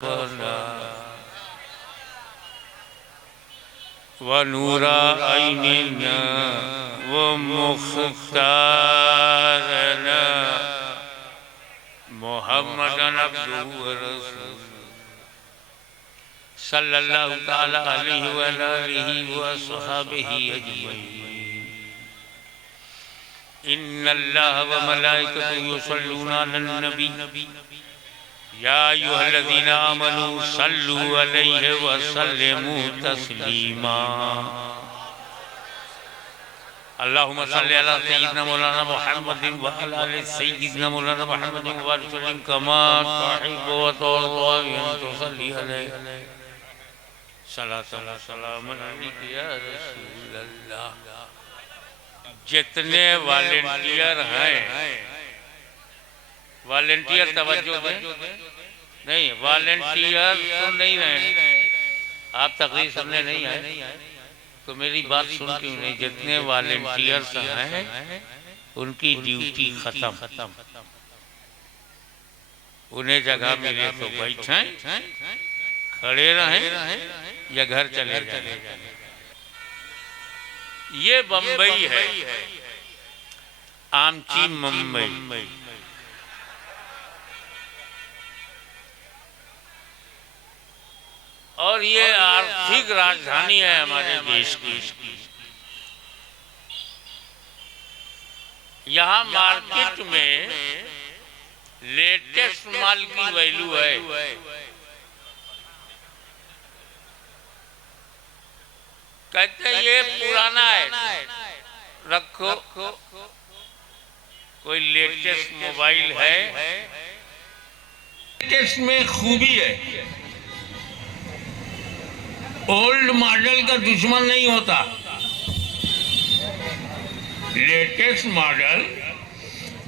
व नूरा आइनिना व मुख्तारना मुहम्मदन अब्दुहु व रसूलुहु सल्लल्लाहु तआला अलैहि व आलिहि व अस्हाबिहि अजमईन। इन्नल्लाह व मलाइकतहु युसल्लूना अलन नबी या अय्युहल्लज़ीना आमनू सल्लू अलैहि व सल्लिमू तस्लीमा। अल्लाहुम्मा सल्लि अला सय्यिदिना मौलाना मुहम्मदिन व अला आलि सय्यिदिना मौलाना मुहम्मदिन व बारिक वसल्लिम कमा तुहिब्बु व तुर्ज़ा अन तुसल्ली अलैहि सलातन व सलामन अलैका या रसूलल्लाह। जितने वॉलंटियर हैं, वॉलंटियर तवज्जो दें, नहीं वॉलंटियर तो नहीं रहे, आप तकरीर सुनने नहीं आए तो मेरी बात सुन क्यों नहीं। जितने वॉलंटियर्स हैं उनकी ड्यूटी खत्म, उन्हें जगह मिले तो बैठें, खड़े रहें या घर चले जाएं। ये बम्बई है, आमची मुंबई। और ये आर्थिक राजधानी है हमारे देश की। यहाँ मार्केट में लेटेस्ट माल की वैल्यू है। कहते ये पुराना है, रखो। कोई लेटेस्ट मोबाइल है, लेटेस्ट में खूबी है, ओल्ड मॉडल का दुश्मन नहीं होता। लेटेस्ट मॉडल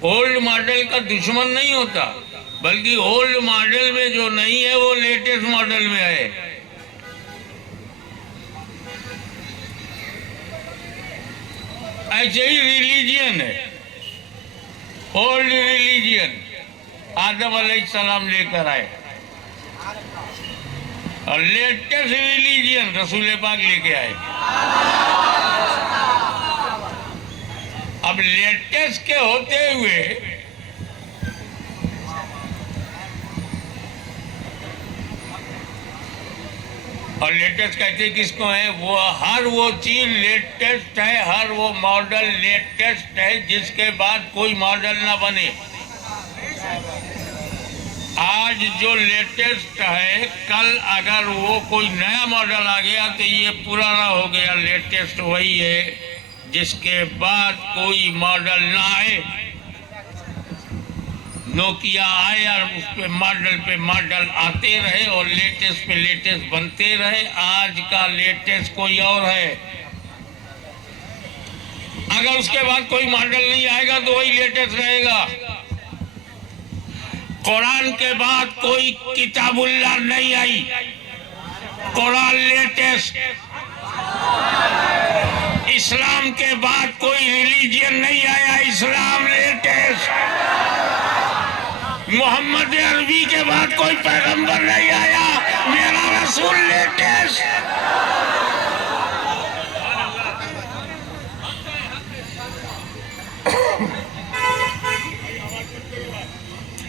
ओल्ड मॉडल का दुश्मन नहीं होता, बल्कि ओल्ड मॉडल में जो नहीं है वो लेटेस्ट मॉडल में है। ऐसे ही रिलीजियन है, ओल्ड रिलीजियन आदम अलैहिस्सलाम लेकर आए, और लेटेस्ट रिलीजियन रसूल पाक लेके आए। अब लेटेस्ट के होते हुए और लेटेस्ट कहते किसको है, वो हर वो चीज लेटेस्ट है, हर वो मॉडल लेटेस्ट है जिसके बाद कोई मॉडल ना बने। आज जो लेटेस्ट है, कल अगर वो कोई नया मॉडल आ गया तो ये पुराना हो गया। लेटेस्ट वही है जिसके बाद कोई मॉडल ना आए। नोकिया आए और उस पे मॉडल आते रहे और लेटेस्ट पे लेटेस्ट बनते रहे। आज का लेटेस्ट कोई और है, अगर उसके बाद कोई मॉडल नहीं आएगा तो वही लेटेस्ट रहेगा। कुरान के बाद कोई किताबुल्लाह नहीं आई, कुरान लेटेस्ट। इस्लाम के बाद कोई रिलीजियन नहीं आया, इस्लाम लेटेस्ट। मोहम्मद अरबी के बाद कोई पैगंबर नहीं आया, मेरा रसूल लेटेस्ट।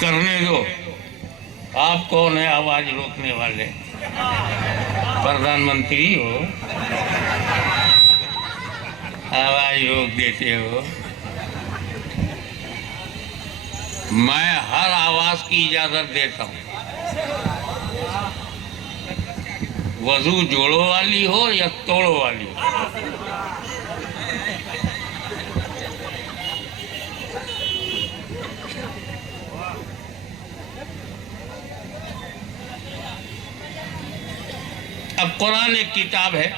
करने दो, आप कौन है आवाज रोकने वाले? प्रधानमंत्री हो, आवाज रोक देते हो। मैं हर आवाज की इजाजत देता हूँ, वजू जोड़ो वाली हो या तोड़ो वाली हो। अब कुरान एक किताब है,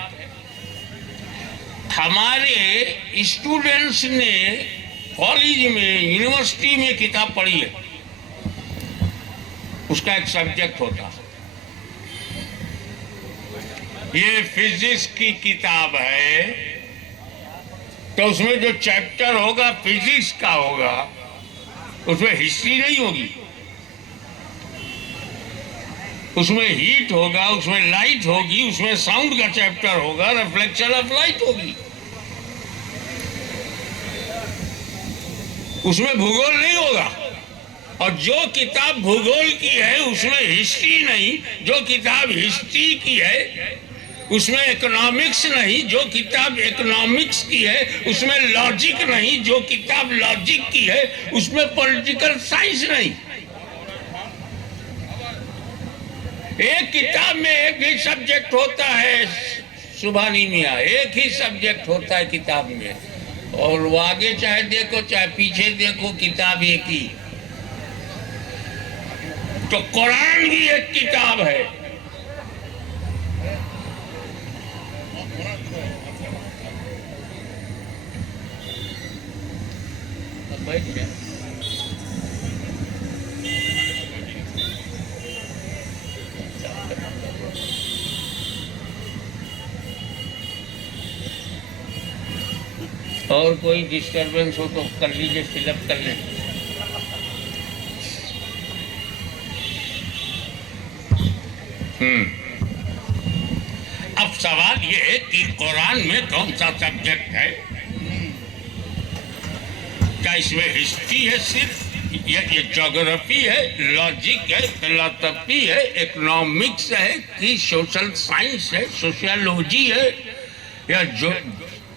हमारे स्टूडेंट्स ने कॉलेज में, यूनिवर्सिटी में किताब पढ़ी है, उसका एक सब्जेक्ट होता है। ये फिजिक्स की किताब है, तो उसमें जो चैप्टर होगा फिजिक्स का होगा, उसमें हिस्ट्री नहीं होगी। उसमें हीट होगा, उसमें लाइट होगी, उसमें साउंड का चैप्टर होगा, रिफ्लेक्शन ऑफ लाइट होगी। उसमें भूगोल नहीं होगा। और जो किताब भूगोल की है उसमें हिस्ट्री नहीं, जो किताब हिस्ट्री की है उसमें इकोनॉमिक्स नहीं, जो किताब इकोनॉमिक्स की है उसमें लॉजिक नहीं, जो किताब लॉजिक की है उसमें पॉलिटिकल साइंस नहीं। एक किताब में एक ही सब्जेक्ट होता है सुभानी मियाँ, एक ही सब्जेक्ट होता है किताब में, और वो आगे चाहे देखो चाहे पीछे देखो किताब एक ही। तो कुरान भी एक किताब है। और कोई डिस्टरबेंस हो तो कर लीजिए, फिलअप कर लें। अब सवाल ये है कि कुरान में कौन सा सब्जेक्ट है? क्या इसमें हिस्ट्री है सिर्फ, या ये ज्योग्राफी है, लॉजिक है, फिलॉसफी है, इकोनॉमिक्स है, कि सोशल साइंस है, सोशियोलॉजी है, या जो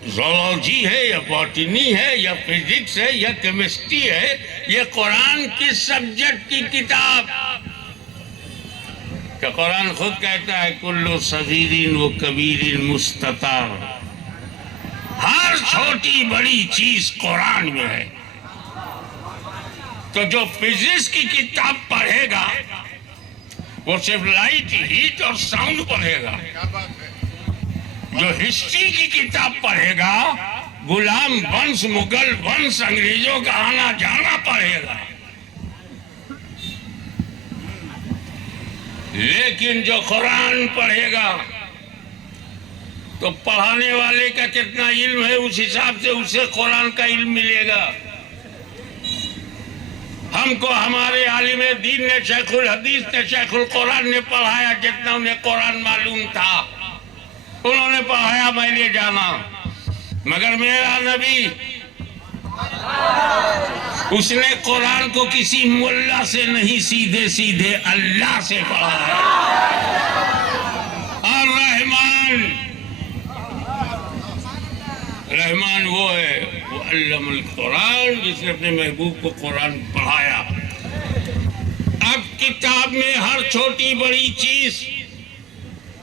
ज़ूलॉजी है, या बॉटनी है, या फिजिक्स है, या केमिस्ट्री है? ये कुरान किस सब्जेक्ट की किताब? तो कुरान खुद कहता है कुल्लु सगीरिन व कबीरिन मुस्ततार, हर छोटी बड़ी चीज कुरान में है। तो जो फिजिक्स की किताब पढ़ेगा वो सिर्फ लाइट, हीट और साउंड पढ़ेगा। जो हिस्ट्री की किताब पढ़ेगा गुलाम वंश, मुगल वंश, अंग्रेजों का आना जाना पढ़ेगा। लेकिन जो कुरान पढ़ेगा तो पढ़ाने वाले का कितना इल्म है उस हिसाब से उसे कुरान का इल्म मिलेगा। हमको हमारे आलिम दीन ने, शेखुल हदीस ने, शेखुल कुरान ने पढ़ाया जितना उन्हें कुरान मालूम था उन्होंने पढ़ाया, मैंने जाना। मगर मेरा नबी, उसने कुरान को किसी मुल्ला से नहीं, सीधे सीधे अल्लाह से पढ़ाया। और रहमान वो है, वो अल्लामुल कुरान, जिसने अपने महबूब को कुरान पढ़ाया। अब किताब में हर छोटी बड़ी चीज,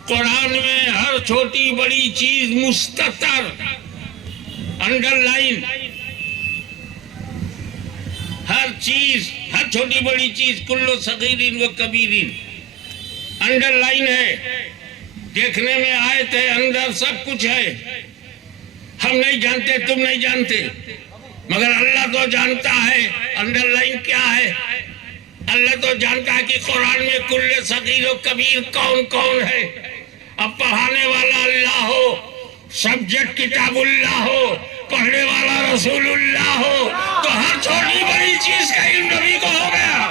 कुरान में हर छोटी बड़ी चीज मुस्ततर, अंडरलाइन, हर चीज, हर छोटी बड़ी चीज, कुल्लो सगीरिन व कबीरिन, अंडरलाइन है। देखने में आए थे, अंदर सब कुछ है। हम नहीं जानते, तुम नहीं जानते, मगर अल्लाह तो जानता है अंडरलाइन क्या है। अल्लाह तो जानता है कि कुरान में कुल्ले सगीर व कबीर कौन कौन है। अब पढ़ाने वाला अल्लाह हो, सब्जेक्ट किताबुल्लाह हो, पढ़ने वाला रसूलुल्लाह हो, तो हर छोटी बड़ी चीज का इल्म नबी को हो गया।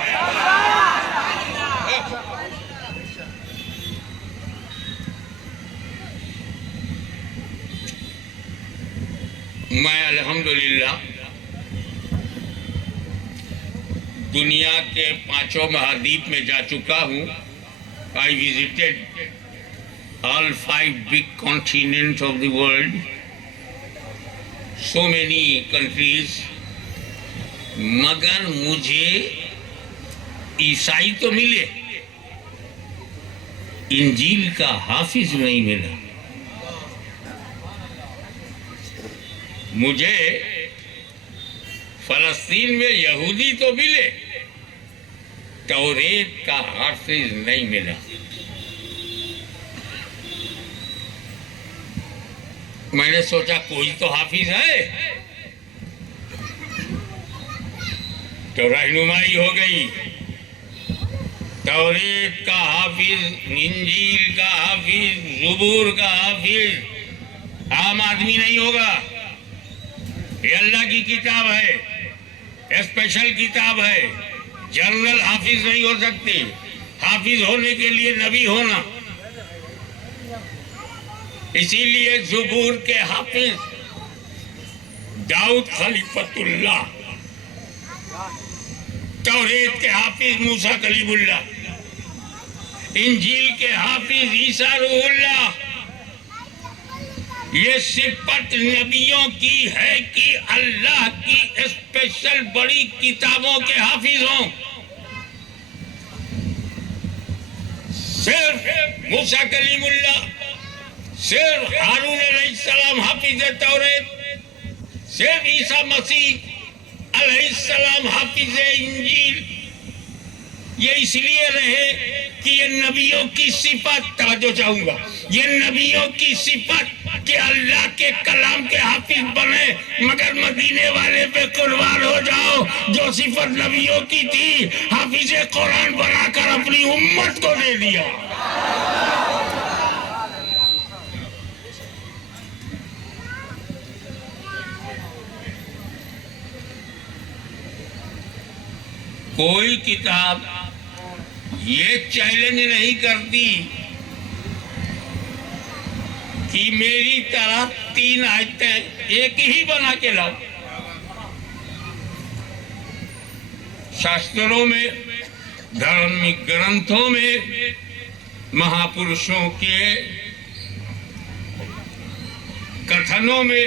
मैं अल्हम्दुलिल्लाह दुनिया के 5 महाद्वीप में जा चुका हूँ। I visited all 5 big continents of the world, so many countries, मगर मुझे ईसाई तो मिले, इंजील का हाफिज नहीं मिला। मुझे फलस्तीन में यहूदी तो मिले, तौरेत का हाफिज नहीं मिला। मैंने सोचा कोई तो हाफिज है, तो रहनुमाई हो गई। तौरेत का हाफिज, इंजील का हाफिज, ज़बूर का हाफिज आम आदमी नहीं होगा। ये अल्लाह की किताब है, स्पेशल किताब है, जनरल हाफिज नहीं हो सकती। हाफिज होने के लिए नबी होना। इसीलिए ज़बूर के हाफिज दाऊद खलीफतुल्लाह, तौरेत के हाफिज मूसा कलीमुल्लाह, इंजील के हाफिज ईसा रूहुल्लाह। ये सिफत नबियों की है कि अल्लाह की स्पेशल बड़ी किताबों के हाफिज हों। सिर्फ मूसा कलीमुल्लाह, सिर्फ हारून अलैहिस्सलाम हाफिज तौरेत, सिर्फ ईसा मसीह अलैहिस्सलाम हाफिज इंजील। ये इसलिए रहे कि ये नबियों की सिफत, तवज्जो चाहूंगा, ये नबियों की सिफत कि अल्लाह के कलाम के हाफिज बने, मगर मदीने वाले पे कुर्बान हो जाओ। जो सिफत नबियों की थी, हाफिज कुरान बनाकर अपनी उम्मत को दे दिया। कोई किताब ये चैलेंज नहीं करती कि मेरी तरह 3 आयतें एक ही बना के लाओ। शास्त्रों में, धार्मिक ग्रंथों में, महापुरुषों के कथनों में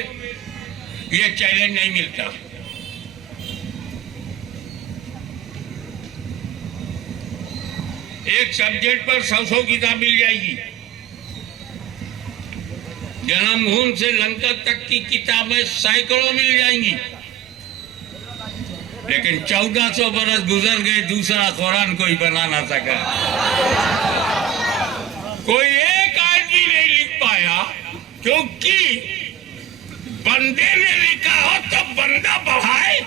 ये चैलेंज नहीं मिलता। एक सब्जेक्ट पर 100 किताब मिल जाएगी। जन्मभूमि से लंका तक की किताबें सैकड़ों मिल जाएंगी, लेकिन 1400 बरस गुजर गए, दूसरा कुरान कोई बना ना सका। कोई एक आदमी नहीं लिख पाया, क्योंकि बंदे ने लिखा हो तो बंदा बढ़ाए।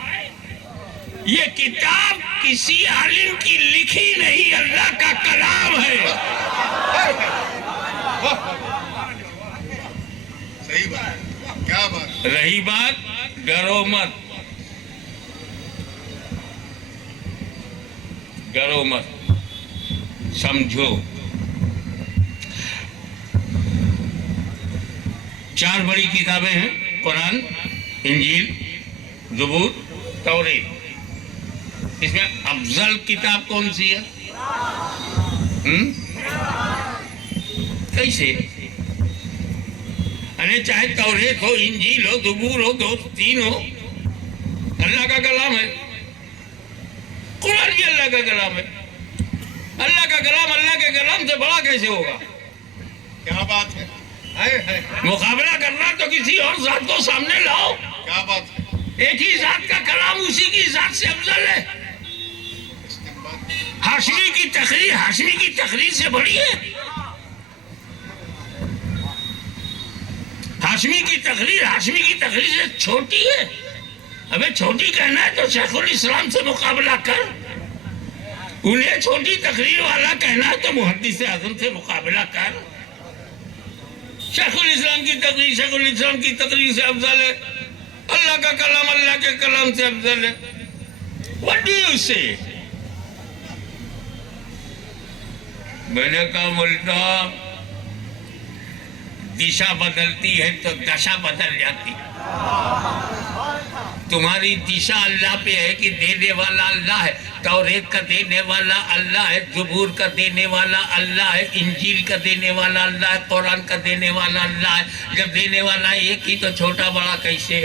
ये किताब किसी आलिम की लिखी नहीं, अल्लाह का कलाम है। सही बात, क्या बात। रही बात डरो मत, डरो मत, समझो। 4 बड़ी किताबें हैं, कुरान, इंजील, ज़बूर, तौरेत। इसमें अफजल किताब कौन सी है? कैसे? अरे चाहे तौरेत हो, इंजील हो, ज़बूर हो, 2-3 हो, अल्लाह का कलाम है। कुरान भी अल्लाह का कलाम है। अल्लाह का कलाम अल्लाह के कलाम से बड़ा कैसे होगा? क्या बात है। मुकाबला करना तो किसी और जात को सामने लाओ। क्या बात है। एक ही जात का कलाम उसी की जात से अफजल है। हाशमी की तकरीर हाशमी की तकरीर से बड़ी है। हाशमी की तकरीर से छोटी है। अबे छोटी कहना है तो शेखुल इस्लाम से मुकाबला कर। उन्हें छोटी तकरीर वाला कहना है तो मुहद्दिस आज़म से मुकाबला कर। शेखुल इस्लाम की तकरीर शेखुल इस्लाम की तकरीर से अफजल है। अल्लाह का कलाम अल्लाह के कलाम से अफजल है। What do you say? मैंने कहा बोलता दिशा बदलती है तो दशा बदल जाती। तुम्हारी दिशा अल्लाह पे है कि देने वाला अल्लाह है। तौरेत का देने वाला अल्लाह है, ज़बूर का देने वाला अल्लाह है, इंजील का देने वाला अल्लाह है, कुरान का देने वाला अल्लाह है। जब देने वाला एक ही तो छोटा बड़ा कैसे?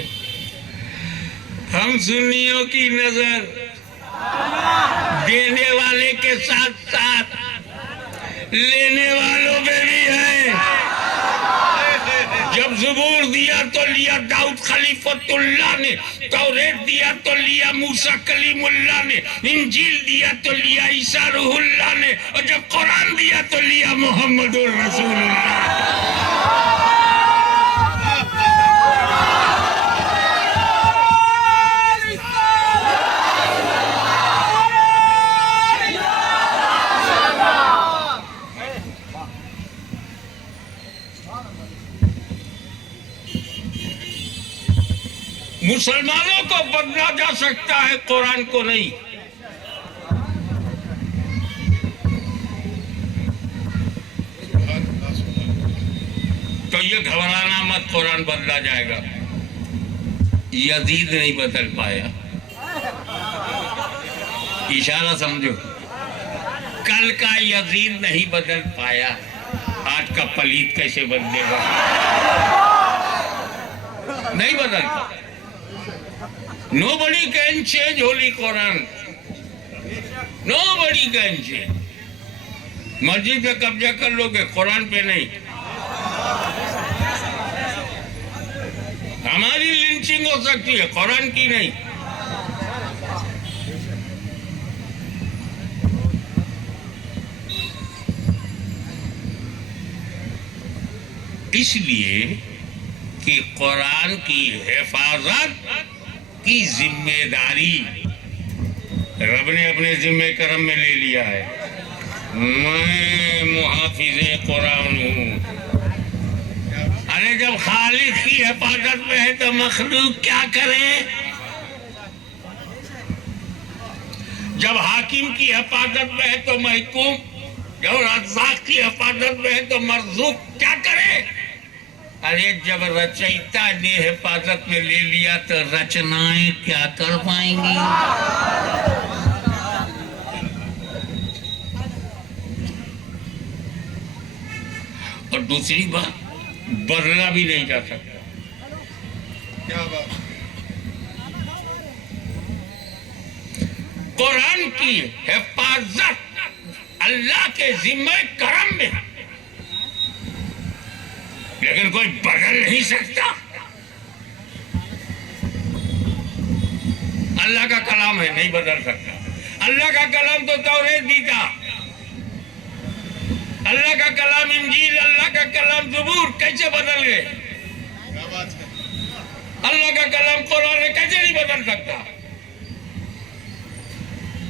हम सुन्नियों की नजर देने वाले के साथ साथ लेने वालों पे भी है। जब ज़बूर दिया तो लिया दाऊद खलीफतुल्लाह ने, तौरेत दिया तो लिया मूसा कलीमुल्लाह ने, इंजील दिया तो लिया ईसा रूहुल्लाह ने, और जब कुरान दिया तो लिया मोहम्मदुर रसूलुल्लाह। मुसलमानों को बदला जा सकता है, कुरान को नहीं। ये घबराना मत, कुरान बदला जाएगा। यजीद नहीं बदल पाया, इशारा समझो, कल का यजीद नहीं बदल पाया, आज का पलीत कैसे बदलेगा? नहीं बदलता। Nobody can change Holy Quran. Nobody can change. मस्जिद पे कब्जा कर लोगे, कुरान पे नहीं। हमारी लिंचिंग हो सकती है, कुरान की नहीं। इसलिए कि कुरान की हिफाजत की जिम्मेदारी रब ने अपने जिम्मे करम में ले लिया है। मैं मुहाफिज़े कुरान हूँ। अरे जब खालिक की हिफाजत में है तो मखलूक क्या करे? जब हाकिम की हिफाजत में है तो महकूम, जब रज़्ज़ाक़ की हिफाजत में है तो मरज़ूक़ क्या करे? अरे जब रचयिता ने हिफाजत में ले लिया तो रचनाएं क्या कर पाएंगी? और दूसरी बात, बदला भी नहीं जा सकता। क्या बात? कुरान की हिफाजत अल्लाह के जिम्मे करम में, लेकिन कोई बदल नहीं सकता। अल्लाह का कलाम है, नहीं बदल सकता। अल्लाह का कलाम तो तौरेत भी था, अल्लाह का कलाम इंजील, अल्लाह का कलाम ज़बूर, कैसे बदल गए? क्या बात है? अल्लाह का कलाम कुरान है, कैसे नहीं बदल सकता?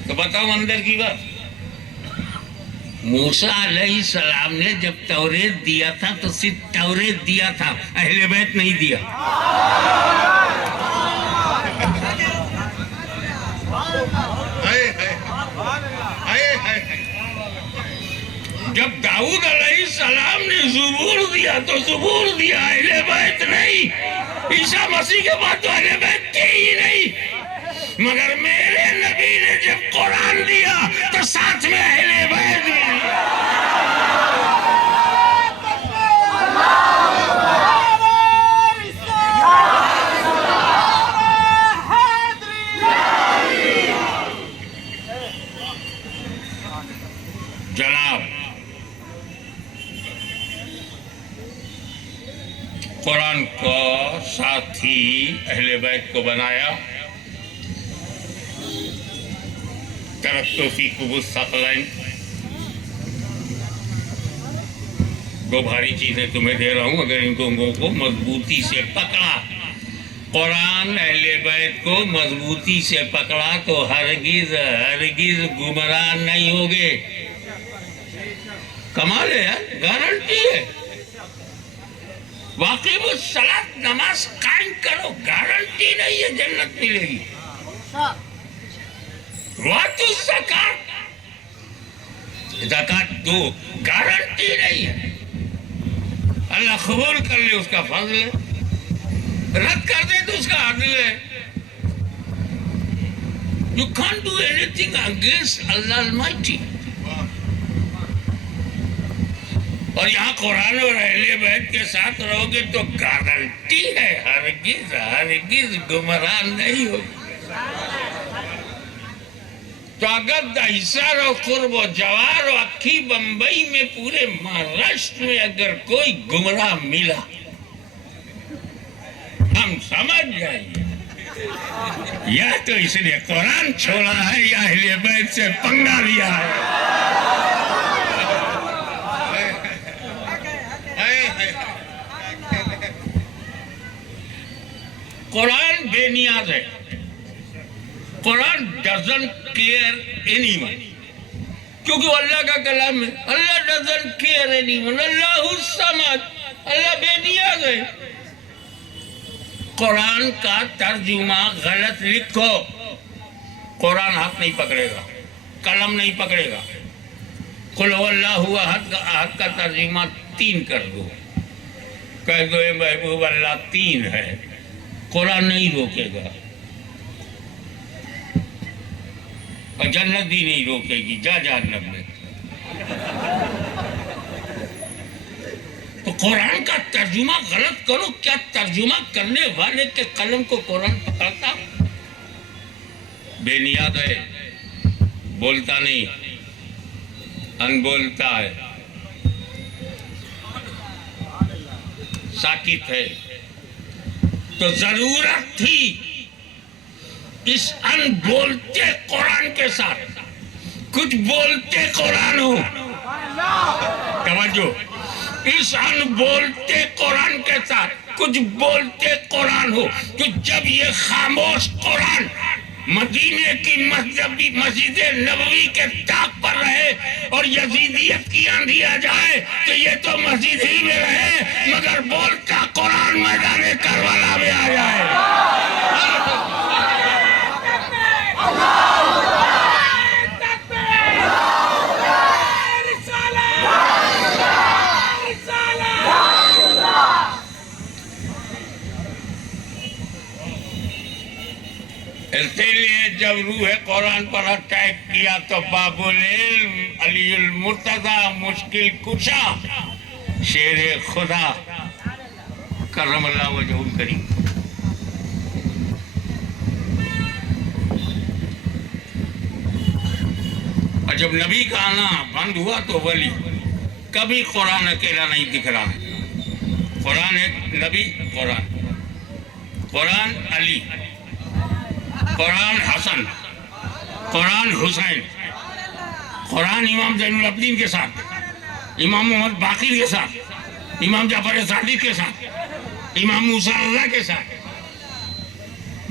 तो बताओ अंदर की बात। मूसा अलैहिस्सलाम ने जब तौरेत दिया था तो सिर्फ तौरेत दिया था, अहले बैत नहीं दिया। हाय हाय हाय हाय। जब दाऊद अलैहिस्सलाम ने ज़बूर दिया तो ज़बूर दिया, अहले बैत नहीं। ईसा मसीह के बाद तो अहले बैत थे ही नहीं। मगर मेरे नबी ने जब कुरान दिया तो साथ में अहले बैत भी। जनाब, कुरान को साथी अहले बैत को बनाया। तरक्तो फी कुबुस सकलैन, दो भारी चीजें तुम्हें दे रहा हूं, अगर इन दोनों को मजबूती से पकड़ा, कुरान अहले बैत को मजबूती से पकड़ा तो हरगिज हरगिज गुमराह नहीं होगे। कमाल है यार, गारंटी है। वाकई वो सलात नमाज कायम करो, गारंटी नहीं है जन्नत मिलेगी। ज़कात दो, गारंटी नहीं है। अल्लाह कबूल कर ले उसका फजल है, रद्द कर दे तो उसका अदल है। You can't do anything against Allah Almighty। और यहाँ कुरान और अहले बैत के साथ रहोगे तो गारंटी है हरगिज हरगिज गुमराह नहीं होगी। तो अगर दहिसर और कुर्ब और जवार और अक्खी बंबई में पूरे महाराष्ट्र में अगर कोई गुमराह मिला, हम समझ जाएंगे या तो इसने कुरान छोड़ा है या अहले बैत से पंगा लिया है। कुरान बेनियाज है। कुरान डजंट केयर एनीवन, क्योंकि वो अल्लाह का कलाम है। अल्लाह डजंट केयर एनीवन, अल्लाहु समद, अल्लाह बेनियाज है। कुरान का तर्जुमा गलत लिखो, कुरान हाथ नहीं पकड़ेगा, कलम नहीं पकड़ेगा। कुल हुवल्लाहु अहद का तर्जुमा 3 कर दो, कह दो ये महबूब अल्लाह 3 है, कुरान नहीं रोकेगा और जन्नत भी नहीं रोकेगी, जा जहन्नम में। तो कुरान का तर्जुमा गलत करो, क्या तर्जुमा करने वाले के कलम को कुरान पकड़ता? बेनियाद है, बोलता नहीं, अनबोलता है, साकित है। तो जरूरत थी इस अनबोलते कुरान के साथ कुछ बोलते कुरान हो। तवज्जो, इस अनबोलते कुरान के साथ कुछ बोलते कुरान हो। तो जब ये खामोश कुरान मदीने की मस्जिद नबवी के ताक पर रहे और यजीदियत की आंधी आ जाए तो ये तो मस्जिद ही में रहे, मगर बोलता कुरान मैदान करबला में आ जाए। इसलिए जब रूह कुरान पर अटैक किया तो बाबुल इल्म अलीउल मुर्तजा मुश्किल कुशा शेरे खुदा करमल्लाह वजहुल करीम और जब नबी का आना बंद हुआ तो वली कभी कुरान अकेला नहीं दिख रहा है। कुरान एक नबी, कुरान अली, कुरान हसन, कुरान हुसैन, कुरान इमाम ज़ैनुल अब्दीन के साथ, इमाम मोहम्मद बाक़िर के साथ, इमाम जाफर सादिक के साथ, इमाम मूसा रज़ा के साथ,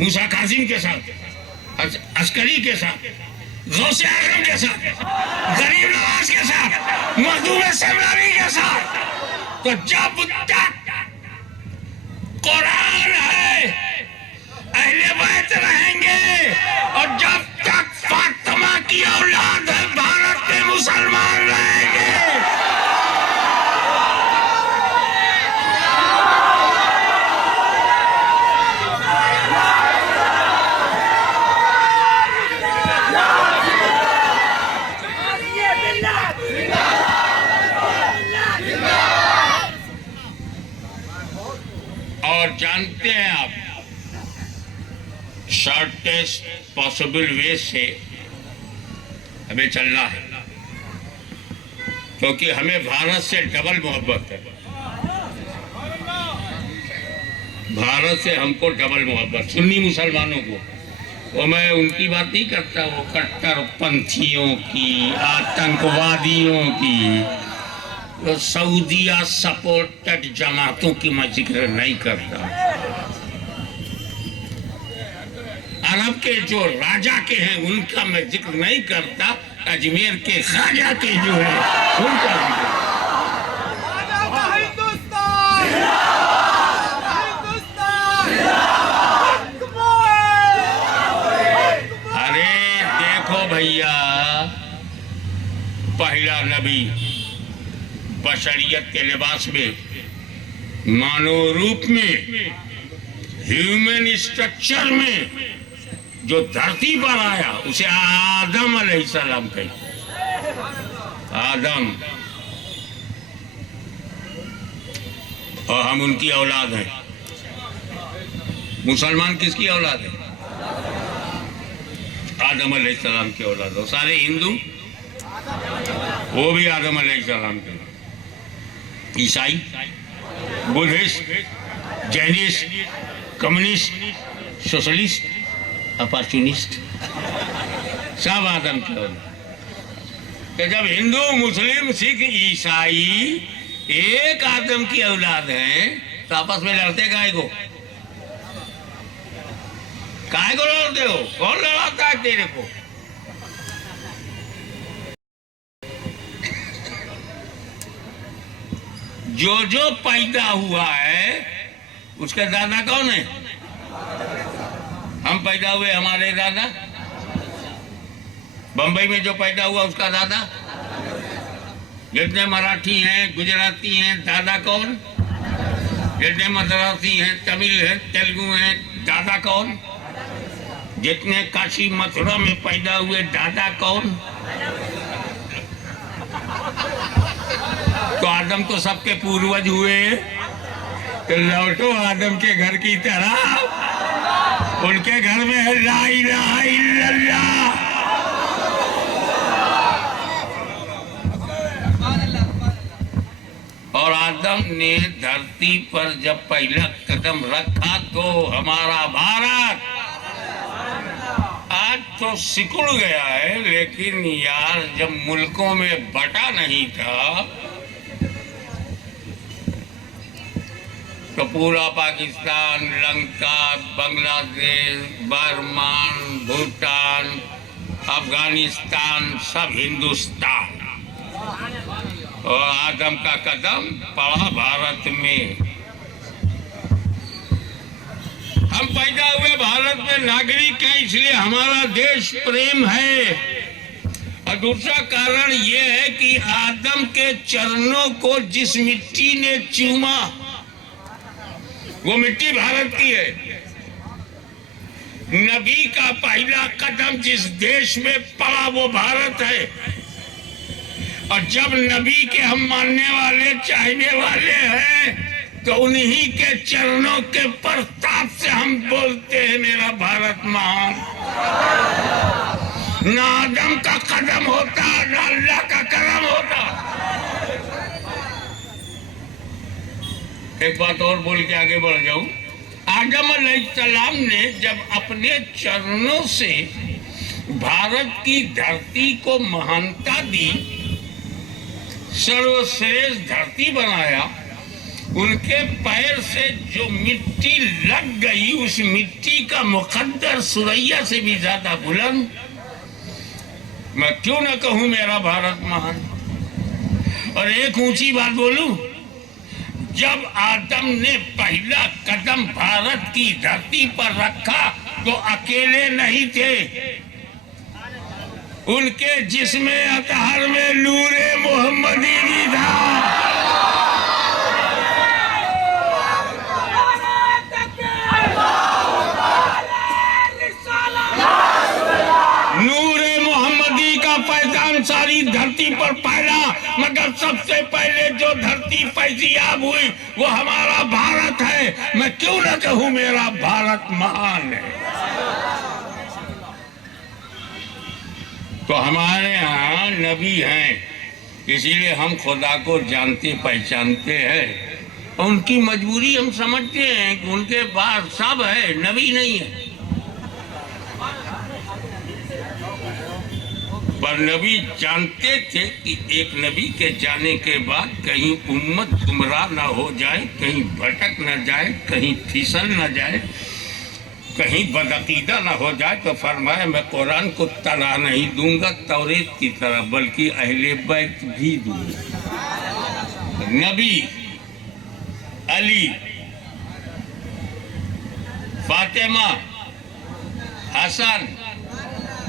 मूसा कासिम के साथ, अस्करी के साथ, गौसे आज़म के साथ, गरीब नवाज के साथ, मखदूम सेमलानी के साथ। तो जब तक कुरान है अहले बैत रहेंगे और जब तक फातिमा की औलाद है भारत के मुसलमान रहेंगे। और जानते हैं आप, शॉर्टेस्ट पॉसिबल वे से हमें चलना है, क्योंकि हमें भारत से डबल मोहब्बत है। भारत से हमको डबल मोहब्बत, सुन्नी मुसलमानों को। वो मैं उनकी बात नहीं करता, वो कट्टरपंथियों की, आतंकवादियों की, वो सऊदिया सपोर्टेड जमातों की मैं जिक्र नहीं करता। अरब के जो राजा के हैं उनका मैं जिक्र नहीं करता, अजमेर के ख्वाजा के जो है उनका जिक्र। अरे देखो भैया, पहला नबी बशरियत के लिबास में, मानव रूप में, ह्यूमन स्ट्रक्चर में जो धरती पर आया उसे आदम अलैहिस्सलाम कही। आदम, और हम उनकी औलाद हैं। मुसलमान किसकी औलाद है? आदम अलैहिस्सलाम की औलाद। और सारे हिंदू वो भी आदम अलैहिस्सलाम के। ईसाई, Buddhist, Jainist, communist, socialist, opportunist, सब आदम की औलाद। तो जब हिंदू, मुस्लिम, सिख, ईसाई एक आदम की औलाद हैं तो आपस में लड़ते काहे को? काहे को लड़ते हो? कौन लड़ाता है तेरे को? जो पैदा हुआ है उसका दादा कौन है? हम पैदा हुए, हमारे दादा। बंबई में जो पैदा हुआ उसका दादा। जितने मराठी हैं, गुजराती हैं, दादा कौन? जितने मद्रासी हैं, तमिल हैं, तेलुगु हैं, दादा कौन? जितने काशी मथुरा में पैदा हुए, दादा कौन? तो आदम तो सबके पूर्वज हुए। तो लौटो आदम के घर की तरह। उनके घर में है ला इलाहा इल्लल्लाह। और आदम ने धरती पर जब पहला कदम रखा तो हमारा भारत आज तो सिकुड़ गया है, लेकिन यार जब मुल्कों में बटा नहीं था तो पूरा पाकिस्तान, लंका, बांग्लादेश, बर्मान, भूटान, अफगानिस्तान सब हिंदुस्तान। और आदम का कदम पड़ा भारत में। हम पैदा हुए भारत में नागरिक हैं, इसलिए हमारा देश प्रेम है। और दूसरा कारण ये है कि आदम के चरणों को जिस मिट्टी ने चूमा वो मिट्टी भारत की है। नबी का पहला कदम जिस देश में पड़ा वो भारत है। और जब नबी के हम मानने वाले, चाहने वाले हैं, तो उन्हीं के चरणों के प्रताप से हम बोलते हैं मेरा भारत महान। ना आदम का कदम होता, ना अल्लाह का करम होता। एक बात और बोल के आगे बढ़ जाऊं। आदम अलैहिस्सलाम ने जब अपने चरणों से भारत की धरती को महानता दी, सर्वश्रेष्ठ धरती बनाया, उनके पैर से जो मिट्टी लग गई उस मिट्टी का मुकद्दर सुरैया से भी ज्यादा बुलंद। मैं क्यों न कहूं मेरा भारत महान। और एक ऊंची बात बोलूं, जब आदम ने पहला कदम भारत की धरती पर रखा तो अकेले नहीं थे। उनके जिस्म अतहर में नूरे मोहम्मदी भी था। नूरे मोहम्मदी का पहचान सारी धरती पर फैला, मगर सबसे पहले जो धरती फैजियाब हुई वो हमारा भारत है। मैं क्यों न कहूं मेरा भारत महान है। तो हमारे यहाँ नबी हैं, इसीलिए हम खुदा को जानते पहचानते हैं। उनकी मजबूरी हम समझते हैं कि उनके पास सब है, नबी नहीं है। पर नबी जानते थे कि एक नबी के जाने के बाद कहीं उम्मत गुमराह ना हो जाए, कहीं भटक न जाए, कहीं फिसल न जाए, कहीं बदअकीदा ना हो जाए। तो फरमाया मैं कुरान को तला नहीं दूंगा तौरेत की तरह, बल्कि अहले बैत भी दूंगा। नबी, अली, फातिमा, हसन,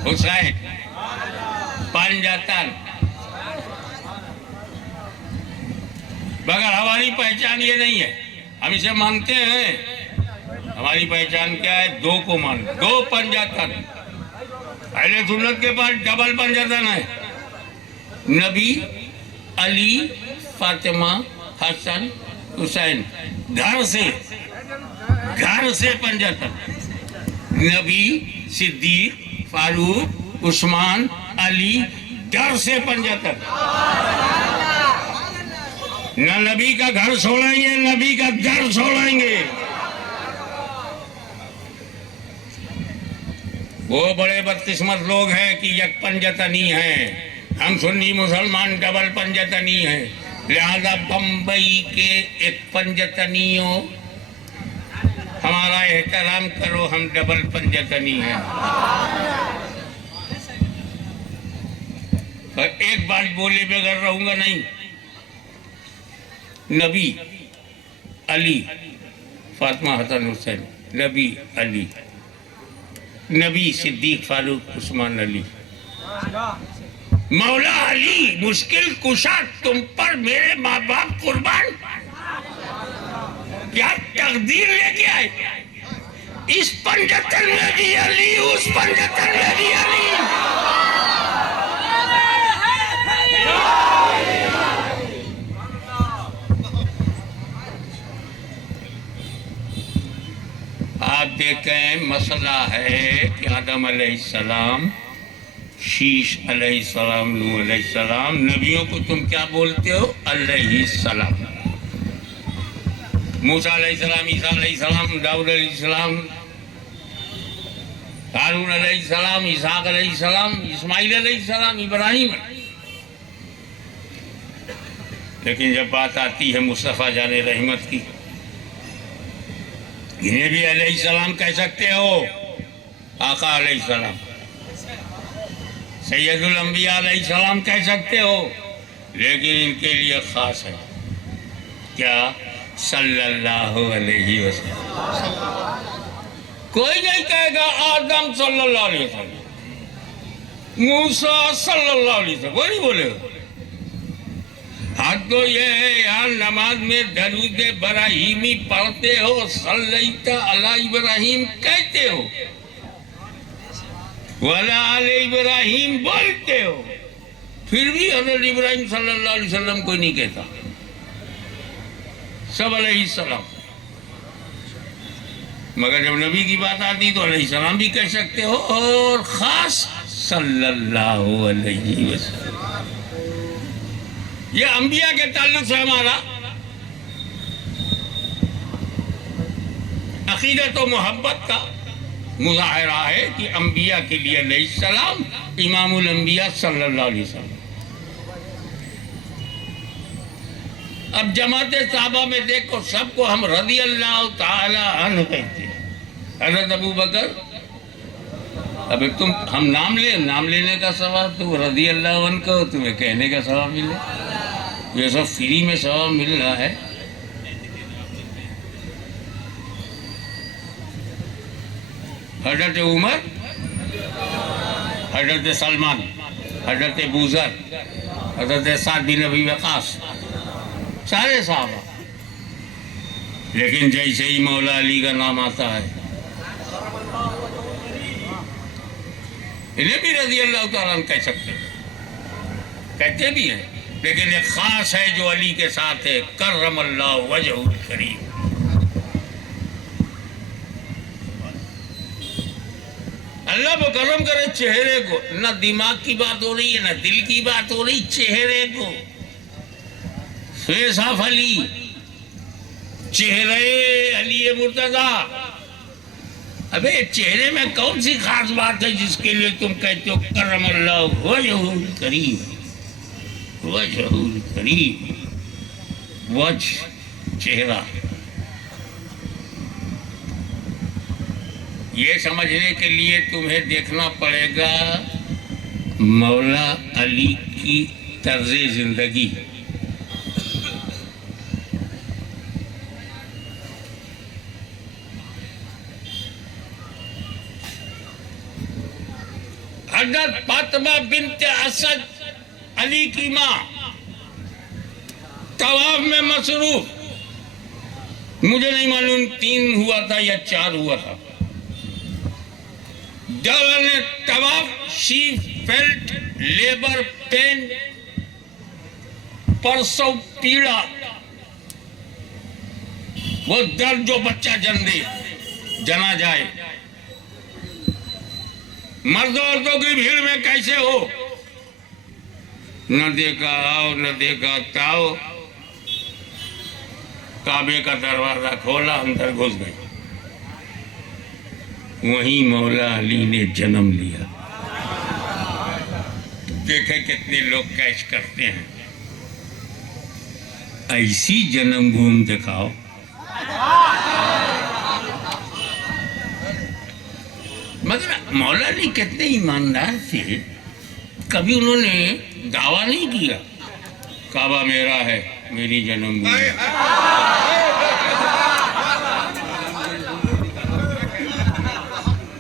हुसैन, पंजतन। मगर हमारी पहचान ये नहीं है। हम इसे मानते हैं। हमारी पहचान क्या है? दो को मान, दो पंजतन। अहले सुन्नत के पास डबल पंजतन है। नबी, अली, फातिमा, हसन, हुसैन। घर से पंजतन। नबी, सिद्दीक, फारूक, उस्मान, अली, डर से पंजतन। न नबी का घर छोड़ेंगे, नबी का दर छोड़ेंगे। वो बड़े बदकिस्मत लोग हैं कि एक पंजतनी हैं। हम सुन्नी मुसलमान डबल पंजतनी हैं। लिहाजा बम्बई के एक पंजतनियों हमारा एहतराम करो, हम डबल पंजतनी हैं। और एक बात बोले बगैर रहूंगा नहीं। नबी, अली, फातिमा, हसन, हुसैन। नबी, अली, नबी, सिद्दीक, फारूक, उस्मान, अली। मौला अली मुश्किल कुशा तुम पर मेरे माँ बाप कुर्बान। क्या पंजतन में भी अली, उस पंजतन में भी अली। आप देखें, मसला है कि आदम अलैहिस्सलाम, शीश अलैहिस्सलाम, नूह अलैहिस्सलाम, नबियों को तुम क्या बोलते हो? अलैहिस्सलाम। मूसा अलैहिस्सलाम, ईसा अलैहिस्सलाम, दाऊद अलैहिस्सलाम, हारून अलैहिस्सलाम, इसहाक अलैहिस्सलाम, इस्माइल अलैहिस्सलाम, इब्राहिम। लेकिन जब बात आती है मुस्तफ़ा जाने रहमत की, इन्हें भी अलैहिस्सलाम कह सकते हो, आका अलैहिस्सलाम, सैयदुल अंबिया अलैहिस्सलाम कह सकते हो, लेकिन इनके लिए खास है क्या? सल्लल्लाहु अलैहि वसल्लम। कोई नहीं कहेगा आदम सल्लल्लाहु अलैहि वसल्लम, मूसा सल्लल्लाहु अलैहि वसल्लम, कोई नहीं बोलेगा। हाँ तो ये है, यार नमाज में दरूद इब्राहिमी पढ़ते हो, सल्लैता अला इब्राहिम कहते हो, वला अले इब्राहिम बोलते हो, फिर भी हज़रत इब्राहिम सल्लल्लाहु अलैहि वसल्लम कोई नहीं कहता, सब अलैहिस्सलाम। मगर जब नबी की बात आती तो अलैहिस्सलाम भी कह सकते हो, और खास सल्लल्लाहु अलैहि वसल्लम। ये अंबिया के ताल्लुक से हमारा अकीदत और मोहब्बत का मुजाहरा है कि अंबिया के लिए अलैहिस्सलाम, इमामुल अंबिया सल्लल्लाहु अलैहि वसल्लम। अब जमाते साहबा में देखो, सबको हम रज़ी अल्लाह ताला अन्हु कहते हैं। हज़रत अबू बकर, अब तुम हम नाम लेने का सवाब, तो रज़ी अल्लाह अन्हु कहो, तुम्हें कहने का सवाब मिले। ये सब फ्री में सवाब मिल रहा है। हज़रत उमर, हज़रत सलमान, हज़रत बूज़र, हज़रत साद बिन अबी वक़ास, सारे साहबा। लेकिन जैसे ही मौला अली का नाम आता है, इन्हें भी रज़ी अल्लाह ताला कह सकते हैं, कहते भी हैं। लेकिन एक खास है जो अली के साथ है, करमल्लाहु वजहुल करीम। अल्लाह वो करम करे चेहरे को, ना दिमाग की बात हो रही है, ना दिल की बात हो रही, चेहरे को। फेस ऑफ अली, चेहरे अली मुर्तजा। अबे चेहरे में कौन सी खास बात है जिसके लिए तुम कहते हो करमल्लाहु वजहुल करीम? वजहुल करीम, वजह चेहरा। ये समझने के लिए तुम्हें देखना पड़ेगा मौला अली की तर्ज़े जिंदगी। हज़रत फातिमा बिन्त असद, अली की माँ, तवाफ में मसरूफ, मुझे नहीं मालूम 3 हुआ था या 4 हुआ था। जब ने तवाफ, शी फेल्ट लेबर पेन, प्रसव पीड़ा, वो दर्द जो बच्चा जना जाए। मर्दों औरतों की भीड़ में कैसे हो, न देखा आओ न देखा ताओ, काबे का दरवाजा खोला, अंदर घुस गए। वहीं मौला अली ने जन्म लिया। देखे कितने लोग कैच करते हैं। ऐसी जन्मभूमि दिखाओ। मगर मौला अली कितने ईमानदार थे, कभी उन्होंने दावा नहीं किया काबा मेरा है, मेरी जन्मभूमि।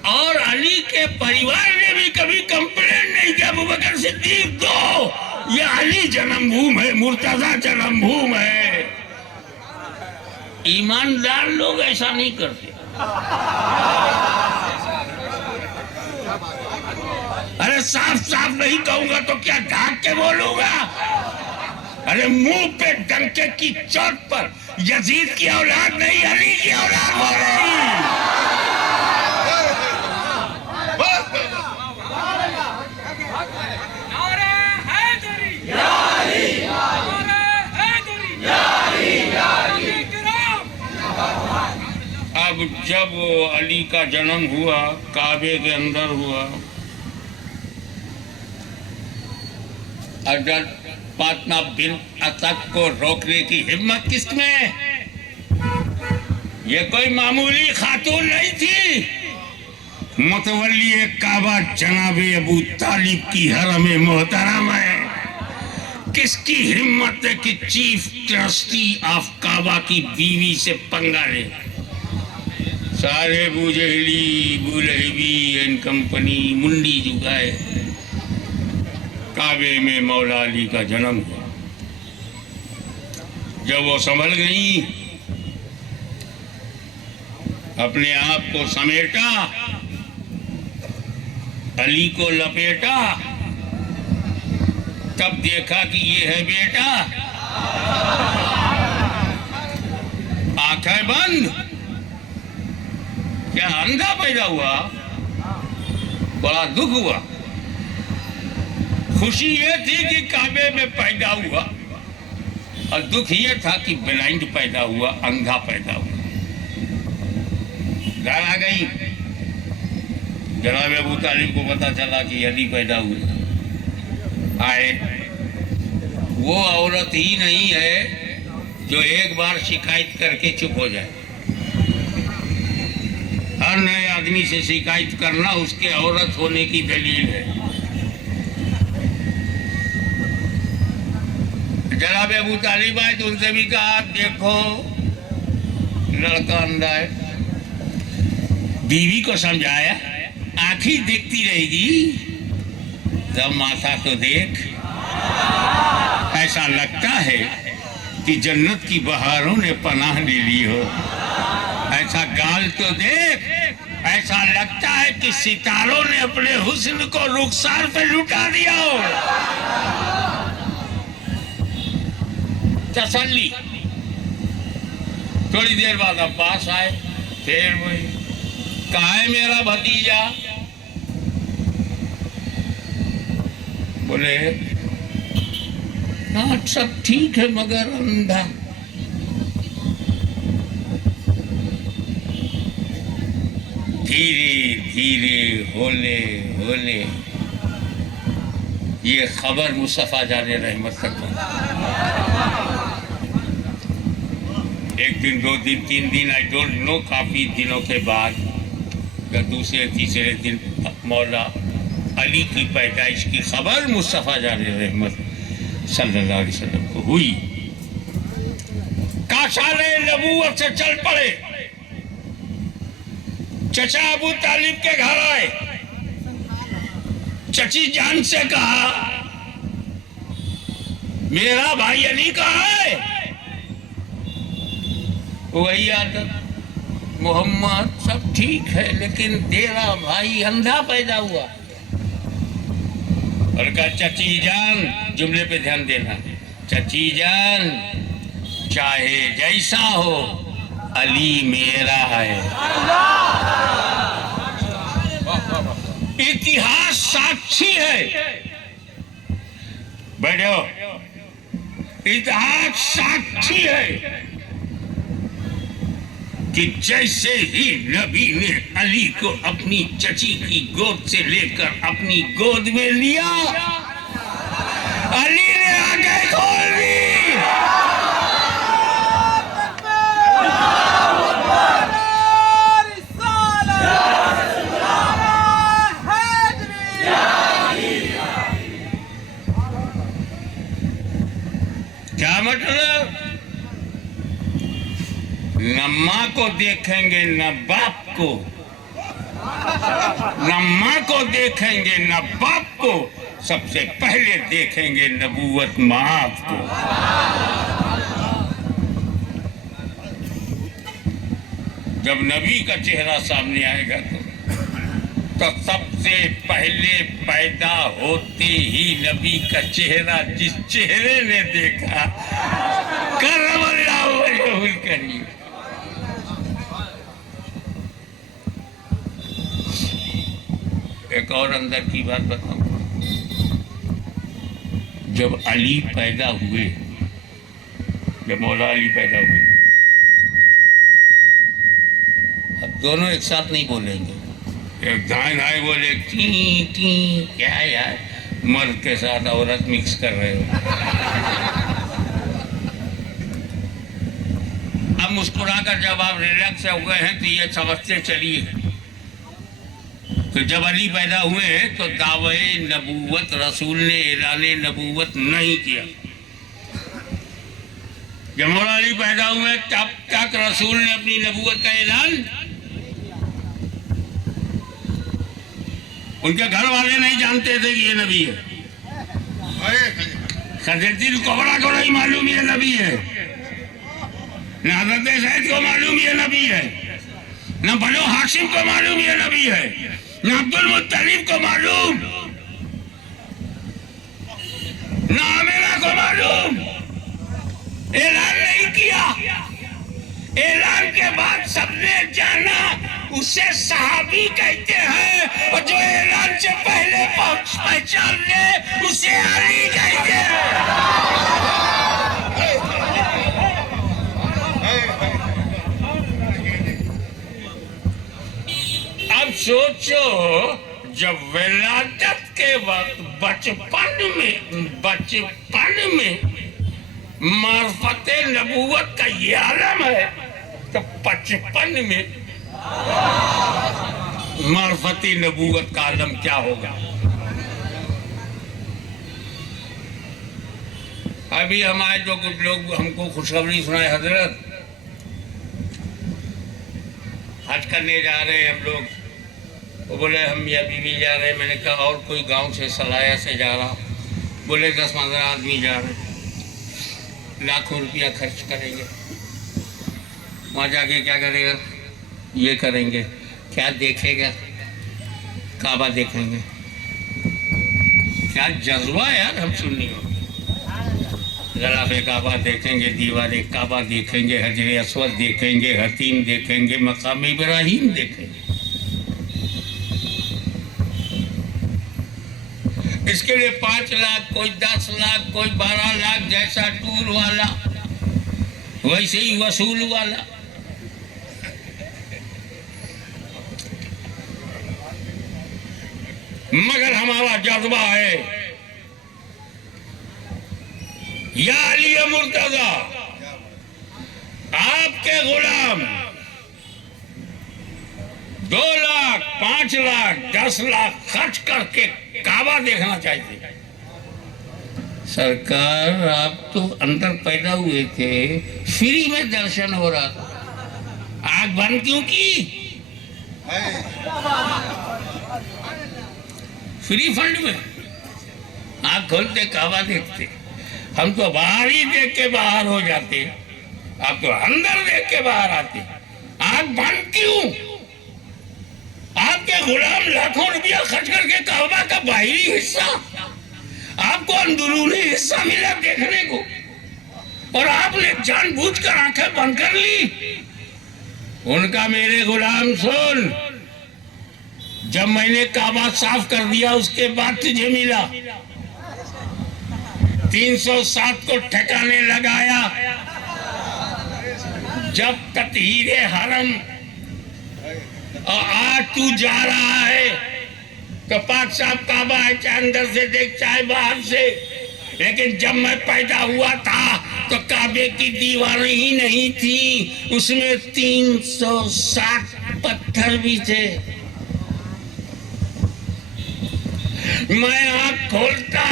और अली के परिवार ने भी कभी कंप्लेन नहीं किया, अबू बकर सिद्दीक दो, ये अली जन्मभूमि है, मुर्तजा जन्मभूमि है। ईमानदार लोग ऐसा नहीं करते। साफ साफ नहीं कहूंगा तो क्या ढाक के बोलूंगा? अरे मुंह पे डंके की चोट पर यजीद की औलाद नहीं, अली की औलाद हो रही। अब जब अली का जन्म हुआ, काबे के अंदर हुआ, अगर फातिमा बिन असद को रोकने की हिम्मत किसमें? ये कोई मामूली खातून नहीं थी, मुतवल्ली काबा जनाबे अबू तालिब की हरम मोहतरम है। किसकी हिम्मत है कि चीफ ट्रस्टी ऑफ काबा की बीवी से पंगा ले? सारे बुजहली बुलहबी एंड कंपनी मुंडी झुकाए। काबे में मौला अली का जन्म हुआ। जब वो संभल गई, अपने आप को समेटा, अली को लपेटा, तब देखा कि ये है बेटा। आंखें बंद, क्या अंधा पैदा हुआ? बड़ा दुख हुआ। खुशी ये थी कि काबे में पैदा हुआ, और दुख ये था कि ब्लाइंड पैदा हुआ, अंधा पैदा हुआ। घर आ गई, जनाब अबू तालिब को पता चला कि अली पैदा हुए। आए, वो औरत ही नहीं है जो एक बार शिकायत करके चुप हो जाए। हर नए आदमी से शिकायत करना उसके औरत होने की दलील है। जनाब अबू तालिब आए तो उनसे भी कहा, देखो लड़का अंधा है। बीवी को समझाया, आंखें देखती रहेगी, जब माथा तो देख। ऐसा लगता है कि जन्नत की बहारों ने पनाह ले ली हो। ऐसा गाल तो देख, ऐसा लगता है कि सितारों ने अपने हुस्न को रुखसार पे लुटा दिया हो। तसल्ली। थोड़ी देर बाद अब्बास आए, फिर वही, कहाँ है मेरा भतीजा? बोले, हाँ सब ठीक है मगर अंधा। धीरे धीरे होले होले ये खबर मुस्तफा जाने रहमत तक पहुंची। एक दिन, 2 दिन, 3 दिन, आई डोंट नो, काफी दिनों के बाद या दूसरे तीसरे दिन मौला अली की पैदाइश की खबर मुस्तफा जाने रहमत सल्लल्लाहु अलैहि वसल्लम को हुई। काशाले नबूवत से चल पड़े। चचा अबू तालिब के घर आए। चची जान से कहा, मेरा भाई अली कहाँ है? वही आदत, मोहम्मद सब ठीक है लेकिन तेरा भाई अंधा पैदा हुआ। और कहा, चची जान, जुमले पे ध्यान देना, चची जान चाहे जैसा हो अली मेरा है। इतिहास साक्षी है। बैठो, इतिहास साक्षी है कि जैसे ही नबी ने अली को अपनी चची की गोद से लेकर अपनी गोद में लिया, अली ने आंखें खोल दी। क्या मतलब? न माँ को देखेंगे न बाप को, न माँ को देखेंगे न बाप को, सबसे पहले देखेंगे नबूवत माँ को। जब नबी का चेहरा सामने आएगा तो तो सबसे पहले पैदा होते ही नबी का चेहरा जिस चेहरे ने देखा, करमल्लाहु वजहुल करीम। एक और अंदर की बात बताऊं, जब अली पैदा हुए, जब मौला अली पैदा हुए, अब दोनों एक साथ नहीं बोलेंगे, एक दाएं दाएं बोले टी टी, क्या यार मर्द के साथ औरत मिक्स कर रहे हो। अब मुस्कुराकर जब आप रिलैक्स हो गए हैं तो ये समझते चलिए तो जब अली पैदा हुए हैं तो दावे नबूवत रसूल ने ऐलाने नबूवत नहीं किया। जब मौला अली पैदा हुए तब तक रसूल ने अपनी नबूवत का ऐलान, उनके घर वाले नहीं जानते थे कि ये नबी है। खदीजा कुबरा को नहीं मालूम ये नबी है, न हज़रत ज़ैद को मालूम ये नबी है, न बनो हाशिम को मालूम ये नबी है, न अब्दुल मुत्तलिब को मालूम, न आमिना को मालूम। ऐलान नहीं किया। ऐलान के बाद सबने जाना, उसे सहाबी कहते हैं, और जो ऐलान से पहले पहचान ले उसे अली कहते हैं। अब सोचो, जब विलादत के वक्त बचपन में मार्फत नबूवत का ये आलम है, तो 55 में मार्फत नबूवत का आलम क्या होगा। अभी हमारे जो कुछ लोग हमको खुशखबरी सुनाए, हजरत हज करने जा रहे हैं हम लोग, वो बोले हम या बीवी जा रहे हैं। मैंने कहा और कोई गांव से सलाया से जा रहा, बोले 10-15 आदमी जा रहे हैं, लाखों रुपया खर्च करेंगे, वहाँ जाके क्या करेगा, ये करेंगे, क्या देखेगा, काबा देखेंगे। क्या जज्बा यार, हम सुन्नी हो, गलाफे काबा देखेंगे, दीवारे काबा देखेंगे, हजरे अस्वद देखेंगे, हतीम देखेंगे, मकाम इब्राहिम देखेंगे। इसके लिए 5 लाख, कोई 10 लाख, कोई 12 लाख, जैसा टूर वाला वैसे ही वसूल वाला। मगर हमारा जज्बा है, या अली मुर्तजा, आपके गुलाम 2 लाख, 5 लाख, 10 लाख खर्च करके काबा देखना चाहिए। सरकार, आप तो अंदर पैदा हुए थे, फ्री में दर्शन हो रहा था, आग बंद क्यों की? फ्री फंड में आग खोलते काबा देखते। हम तो बाहर ही देख के बाहर हो जाते, आप तो अंदर देख के बाहर आते। आग बंद क्यों? आपके गुलाम लाखों रुपया खर्च करके काबा का बाहरी हिस्सा, आपको अंदरूनी हिस्सा मिला देखने को, और आपने जानबूझकर आंखें बंद कर ली। उनका मेरे गुलाम सुन, जब मैंने काबा साफ कर दिया उसके बाद तुझे मिला, 307 को ठिकाने लगाया, जब तत्हीरे हरम, और आज तू जा रहा है तो पाक साहब काबा है, चाहे अंदर से देख चाहे बाहर से। लेकिन जब मैं पैदा हुआ था तो काबे की दीवारें ही नहीं थी, उसमें 360 पत्थर भी थे। मैं आँख खोलता,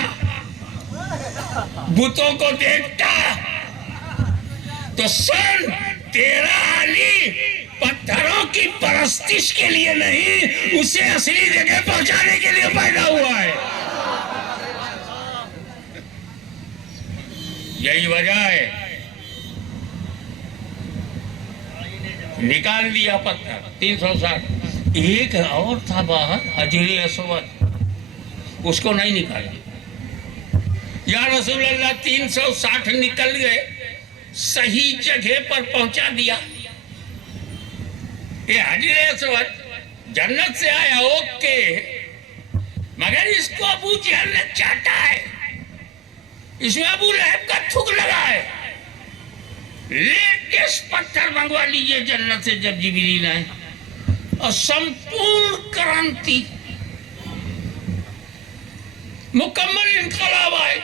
बुतों को देखता, तो सुन, तेरा अली पत्थरों की परस्तिश के लिए नहीं, उसे असली जगह पहुंचाने के लिए पैदा हुआ है। यही वजह है, निकाल दिया पत्थर 360। एक और था बाहर हजरे असवद, उसको नहीं निकाला। या रसूल अल्लाह 360 निकल गए, सही जगह पर पहुंचा दिया। ये हजरे असवद जन्नत से आया, ओके, मगर इसको अबू जहल ने चाटा है, इसमें अबू लहब का थूक लगा है। लेटेस्ट पत्थर मंगवा लीजिए जन्नत से जब जिब्रील आए, और संपूर्ण क्रांति, मुकम्मल इनकलाब आए।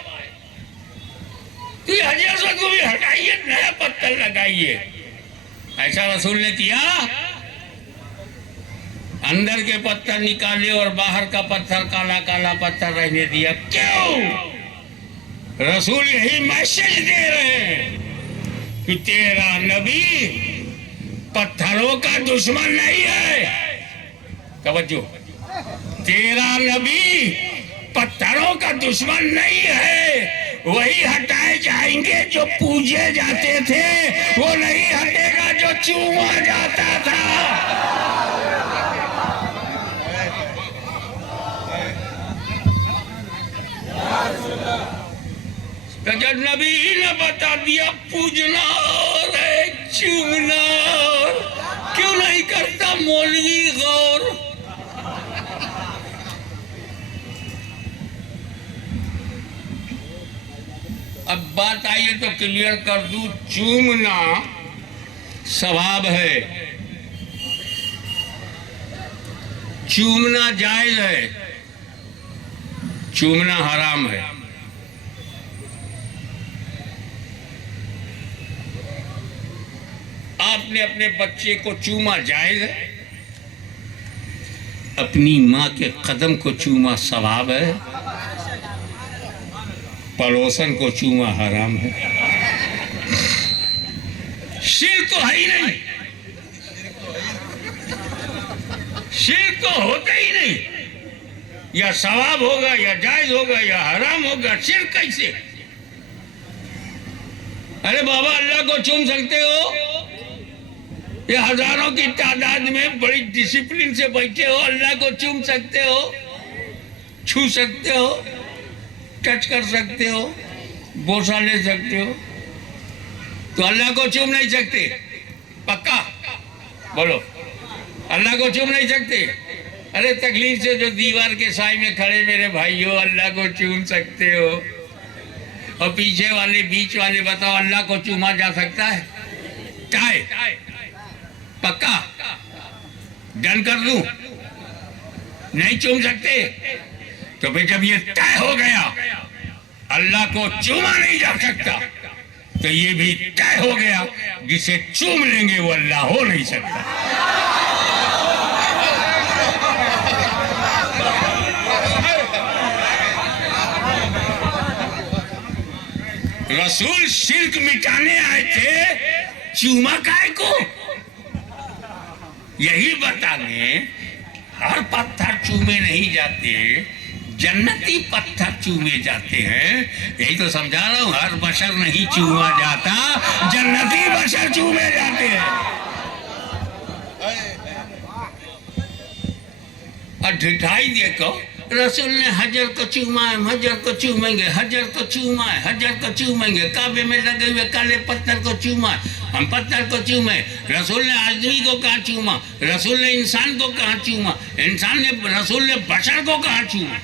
तो ये हजरे असवद को भी हटाइए, नया पत्थर लगाइए। ऐसा रसूल ने किया, अंदर के पत्थर निकाले और बाहर का पत्थर काला काला पत्थर रहने दिया। क्यों? रसूल यही मैसेज दे रहे हैं कि तेरा नबी पत्थरों का दुश्मन नहीं है। तवज्जो, तेरा नबी पत्थरों का दुश्मन नहीं है। वही हटाए जाएंगे जो पूजे जाते थे, वो नहीं हटेगा जो चूमा जाता था। तो जब नबी ने बता दिया पूजना और है, चूमना और, क्यों नहीं करता मौलवी गौर? अब बात आइए तो क्लियर कर दूं, चूमना स्वभाव है, चूमना जायज है, चूमना हराम है। आपने अपने बच्चे को चूमा जायज है, अपनी माँ के कदम को चूमा सवाब है, पड़ोसन को चूमा हराम है। शिर्क तो है ही नहीं, शिर्क तो होता ही नहीं। या सवाब होगा या जायज होगा या हराम होगा, शिर्क कैसे? अरे बाबा, अल्लाह को चूम सकते हो? ये हजारों की तादाद में बड़ी डिसिप्लिन से बैठे हो, अल्लाह को चूम सकते हो, छू सकते हो, टच कर सकते हो, बोसा ले सकते हो, तो अल्लाह को चूम नहीं सकते? पक्का बोलो, अल्लाह को चूम नहीं सकते? अरे तकलीफ से जो दीवार के साए में खड़े मेरे भाइयों, अल्लाह को चूम सकते हो? और पीछे वाले बीच वाले बताओ, अल्लाह को चूमा जा सकता है? टाई पक्का डन कर दूं? नहीं चूम सकते? तो फिर जब ये तय हो गया अल्लाह को चूमा नहीं जा सकता, तो ये भी तय हो गया जिसे चूम लेंगे वो अल्लाह हो नहीं सकता। रसूल शिर्क मिटाने आए थे, चूमा काहे को? यही बताने हर पत्थर चूमे नहीं जाते, जन्नती पत्थर चूमे जाते हैं। यही तो समझा रहा हूं, हर बशर नहीं चूमा जाता, जन्नती बशर चूमे जाते हैं। और ढिठाई देखो, रसूल ने हजर को चूमा है, हजर को चूमेंगे, हजर को चूमा है, हजर को चूमेंगे, काबे में लगे हुए काले पत्थर को चूमा, हम पत्थर को चूमे। रसूल ने आदमी को कहाँ चूमा? रसूल ने इंसान को कहाँ चूमा? रसूल ने बशर को कहाँ चूमा?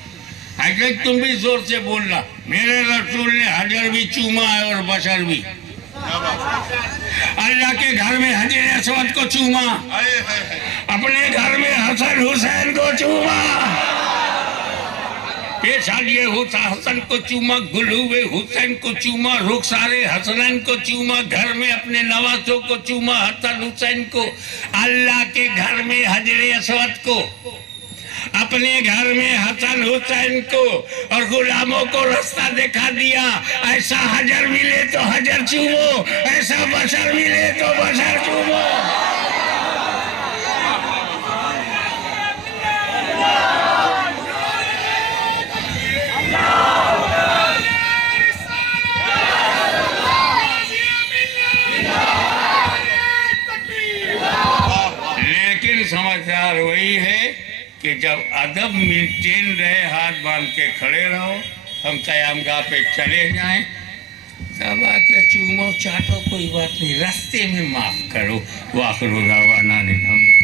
अगर तुम भी जोर से बोलना, मेरे रसूल ने हजर भी चूमा है और बशर भी। अल्लाह के घर में हजर असवद को चूमा, अपने घर में हसन हुसैन को चूमा, पेशालिए हसन को चूमा, गुलूबे हुसैन को चूमा, रुखसारे हसनैन को चूमा, घर में अपने नवासों को चूमा, हसन हुसैन को, अल्लाह के घर में हजरे असवद को, अपने घर में हसन हुसैन को, और गुलामों को रास्ता दिखा दिया। ऐसा हजर मिले तो हजर चूमो, ऐसा बशर मिले तो बशर चूमो। लेकिन मेन समाचार वही है कि जब अदब मेंटेन रहे, हाथ बांध के खड़े रहो, हम कयामगाह पे चले जाएं, तब आके चूमो चाटो, कोई बात नहीं, रास्ते में माफ करो। वाखिर दावाना अनिल हम्दुलिल्लाह।